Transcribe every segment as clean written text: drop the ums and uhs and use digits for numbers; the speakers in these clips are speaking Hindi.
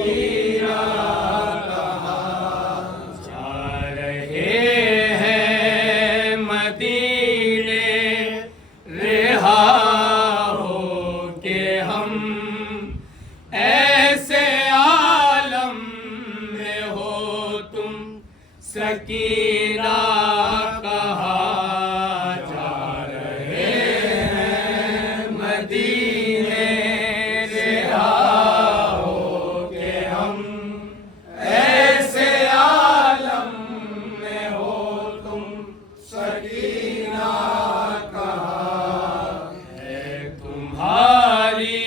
सकीना कहाँ जा रहे हैं मदीने, रिहा हो के हम ऐसे आलम में हो तुम सकीना कहाँ जा रहे हैं मदीने, रिहा हो के हम ऐसे आलम में हो तुम सकीना कहाँ है तुम्हारी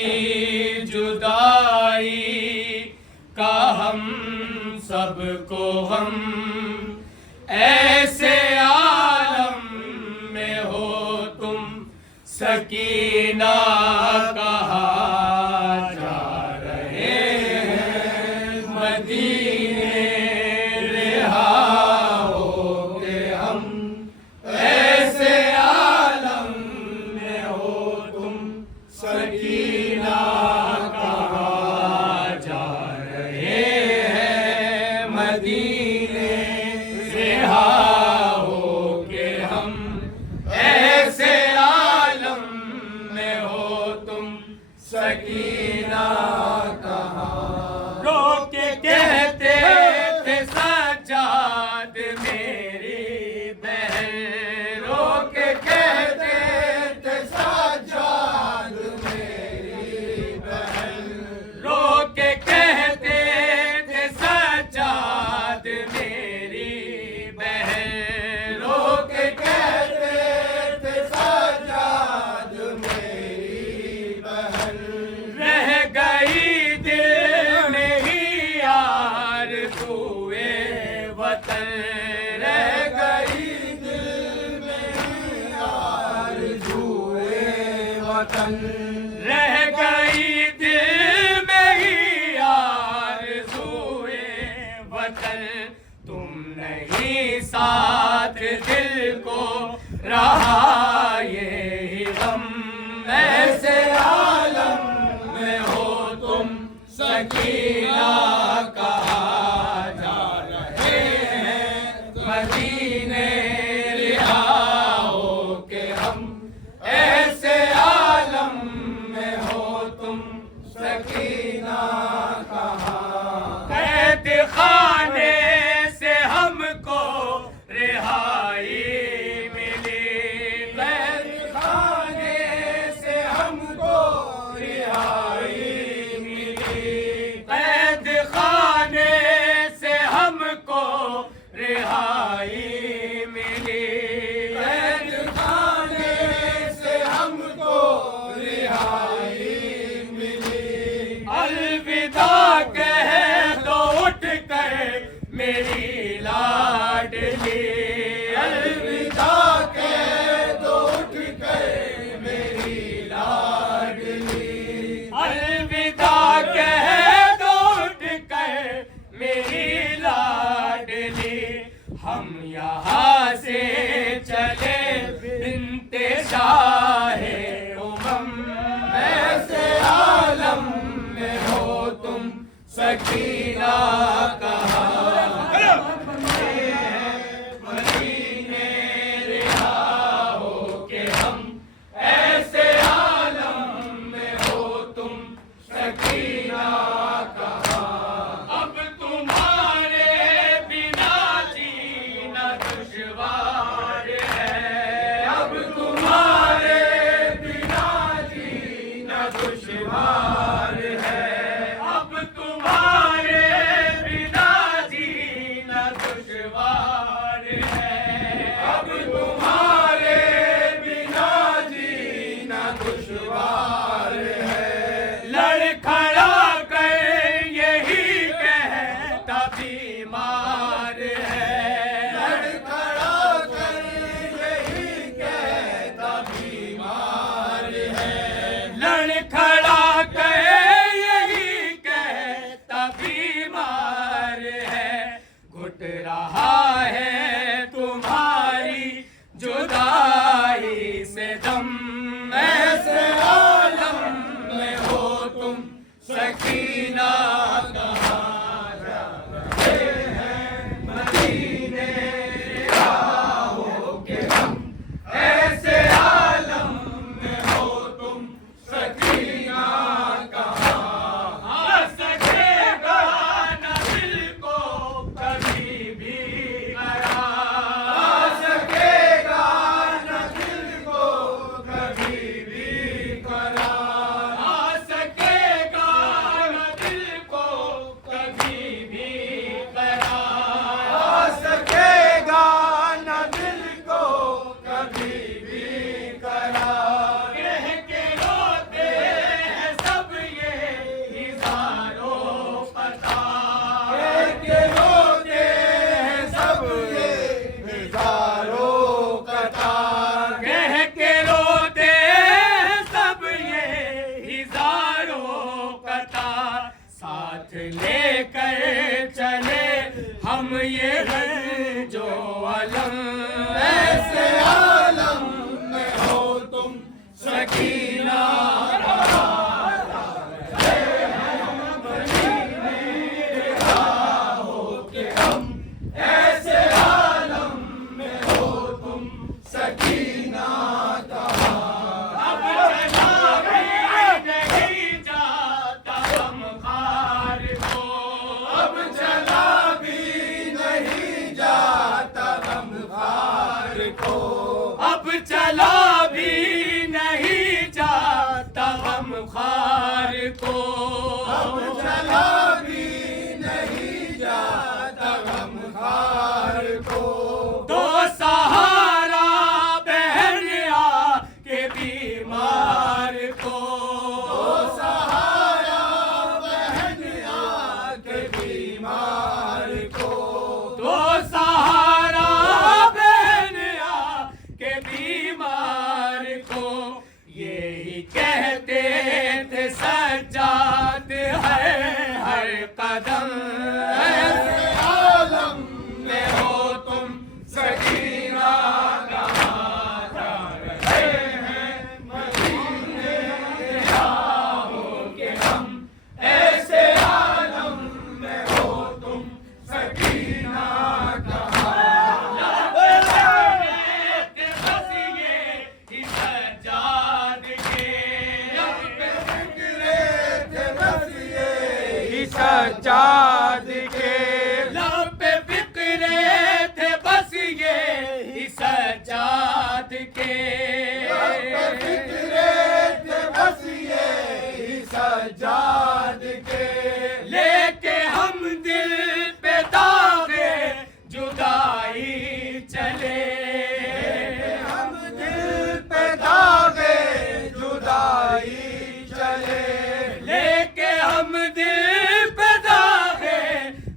जुदाई का हम सबको हम ऐसे आलम में हो तुम सकीना कहाँ जा रहे हैं मदीने, रिहा हो के हम ऐसे आलम में हो तुम सकीना कहाँ जा रहे हैं मदीने, रिहा हो के हम ऐसे आलम में हो तुम सकीना कहाँ। रो के कहते थे सज्जाद मेरी बहन, रो के कहते थे सज्जाद मेरी बहन, रो के कहते थे सज्जाद मेरी बहन, रो के कहते थे सज्जाद मेरी बहन, रह गई दिल में ही यार दुए वतन, रह गई दिल में ही यार दुए वतन, रह गई दिल में ही यार दुए वतन, तुम नहीं साथ दिल को रहा ये ही गम, ऐसे आलम में हो तुम सकीना कहाँ जा रहे हैं मदीने, रिहा हो के हम ऐसे आलम में हो तुम सकीना कहाँ। कैद खाने से हमको रिहाई मिली, कैद खाने से हमको रिहाई मिली, कैद खाने से हमको रिहाई मिली, कैद खाने से हमको रिहाई मिली, अलविदा कह दो उठ कर मेरी लाडली, अलविदा कह दो उठ कर मेरी लाडली, अलविदा कह दो उठ कर मेरी लाडली, हम यहाँ से चले बिनते शाहे उमम, ऐसे आलम में हो तुम सकीना कहाँ मदीने, रिहा हो के हम ऐसे आलम में हो तुम सकीना कहाँ। अब तुम्हारे बिना जीना दुश्वार है, अब तुम्हारे बिना जीना दुश्वार है, अब तुम्हारे बिना जीना दुश्वार है, अब तुम्हारे बिना जीना दुश्वार है, लड़खड़ा कर यही कहता बीमार है, लड़खड़ा कर यही कहता बीमार है, लड़खड़ा कर यही कहता बीमार है, घुट रहा है तुम्हारी जुदाई से दम, ऐसे आलम में हो तुम सकीना सकीना कहाँ जा रहे हैं मदीने राहों के हम, ऐसे आलम में हो तुम सकीना कहाँ। आ सकेगा न दिल को कभी भी करार, आ सकेगा न दिल को कभी भी करार, आ सकेगा न दिल को कभी भी करार, आ सकेगा न दिल को कभी भी करार। कह के रोते हैं सब ये हिजारों कतार, कह के रोते हैं सब ये हिजारों कतार, कह के रोते हैं सब ये हिजारों कतार। साथ लेकर चले हम ये रंजो अलम, ऐसे आलम में हो तुम सकीना के हम, ऐसे आलम में हो तुम सकीना कहाँ। अब चला भी नहीं जाता हम खार को, अब चला भी नहीं जाता हम खार को, अब चला भी नहीं जाता हम खार को, अब चला भी नहीं जाता हम खार को। तो सहारा बहन के बीमार को, तो सहारा बहन के बीमार को, तो सहारा बहन के बीमार को। यही कहते थे सज्जाद है हर कदम, ऐसे आलम में हो तुम सकीना कहाँ जा रहे हैं मदीने राहों के हम, ऐसे आलम में हो तुम सकीना कहाँ। बस ये ही सज्जाद के, सज्जाद के लब पे फिक्रे थे बस ये ही सज्जाद के, लब पे फिक्रे थे बस ये ही सज्जाद के। लेके हम दिल पे दागे जुदाई चले, हम दिल पे दागे जुदाई चले, लेके हम दिल पे दागे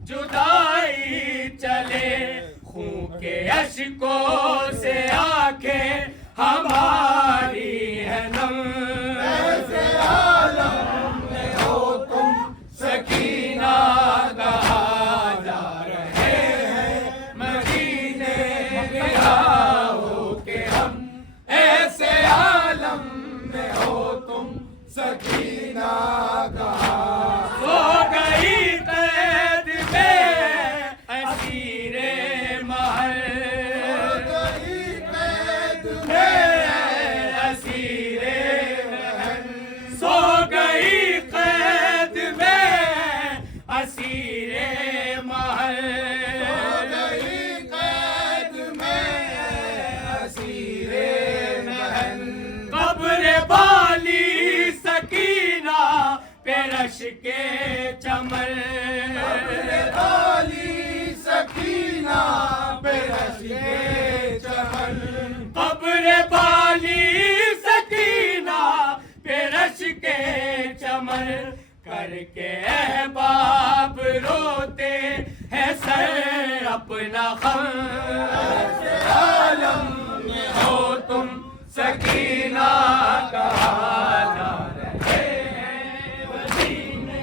जुदाई चले। खून के अश्कों से आंखें हमारी है नम, ऐसे आलम में हो तुम सकीना कहाँ जा रहे हैं मदीने राहों के हम, ऐसे आलम में हो तुम सकीना कहाँ। सो गई कैद में असीरे महल, सो गई कैद में असीरे महल, सो गई कैद में असीरे महल, सो गई कैद में असीरे महल। कब्र बाली सकीना पेरश के चमन, कब्र बाली सकीना पेरश के चमन, कब्र बाली सकीना पेरश के चमन। करके अहबाब रोते हैं सर अपना गम, ऐसे आलम में हो तुम सकीना कहाँ जा रहे हैं मदीने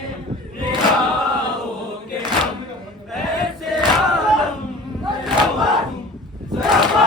राहों के हम, ऐसे आलम में हो तुम सकीना